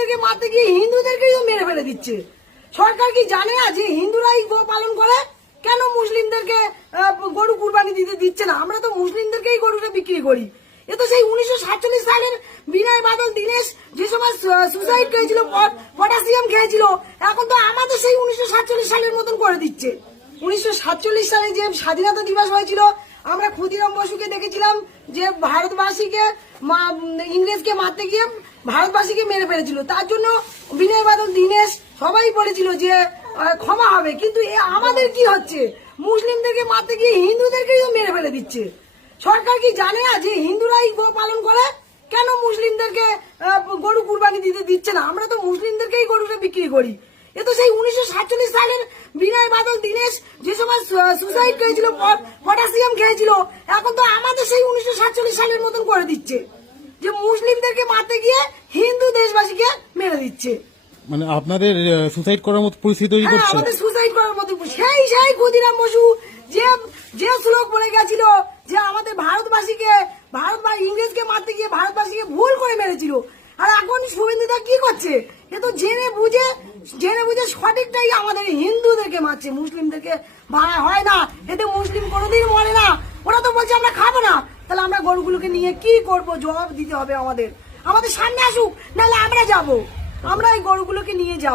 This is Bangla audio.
মুসলিমদেরকে মারতে গিয়ে হিন্দুদেরকেই মেরে ফেলে দিচ্ছে। সরকার কি জানে না যে হিন্দুরাই গো পালন করে? কেন মুসলিমদেরকে গরু কুরবানি দিতে দিচ্ছে না? আমরা তো মুসলিমদেরকেই গরুটা বিক্রি করি। এ তো সেই 1947 সালের বিনয় বাদল দীনেশ যে সময় সুসাইড খেয়েছিল, পটাশিয়াম খেয়েছিল, এখন তো আমাদের সেই 1947 সালের মতন করে দিচ্ছে। 1947 সালে যে স্বাধীনতা দিবস হয়েছিল, আমরা ক্ষুদিরাম বসুকে দেখেছিলাম যে ভারতবাসীকে ইংরেজকে মারতে গিয়ে ভারতবাসীকে মেরে ফেলেছিল। তার জন্য বিনয় বাদল দীনেশ সবাই বলেছিল যে ক্ষমা হবে। কিন্তু আমাদের কি হচ্ছে? মুসলিমদেরকে মারতে গিয়ে হিন্দুদেরকেই মেরে ফেলে দিচ্ছে। সরকার কি জানে না যে হিন্দুরাই গো পালন করে? কেন মুসলিমদেরকে গরু কুরবানি দিতে দিচ্ছে না? আমরা তো মুসলিমদেরকেই গরুটা বিক্রি করি। এ তো সেই 1947 সালের বিনয় বাদল দীনেশ যে সময় সুসাইড খেয়েছিল, পটাশিয়াম খেয়েছিল, এখন তো আমাদের সেই 1947 সালের মতন করে দিচ্ছে যে মুসলিমদেরকে মারতে গিয়ে হিন্দু দেশবাসীকে মেরে দিচ্ছে। মানে আপনাদের সুসাইড করার মতো পরিস্থিতি তৈরি করছে। আমাদের সুসাইড করার মতো সেই ক্ষুদিরাম বসু যে শ্লোক বলে গেছিল যে আমাদের ভারতবাসীকে ইংরেজকে মারতে গিয়ে ভারতবাসীকে ভুল করে মেরেছিল। আর এখন শুভেন্দুদা কি করছে? এ তো জেনে বুঝে সঠিকটাই আমাদের হিন্দুদেরকে মারছে, মুসলিমদেরকে হয় না। এতে মুসলিম কোনোদিন মরে না। ওরা তো বলছে আমরা খাবো না। তাহলে আমরা গরুগুলোকে নিয়ে কি করব? জবাব দিতে হবে আমাদের সামনে আসুক, নাহলে আমরা যাব, আমরা এই গরুগুলোকে নিয়ে যাব।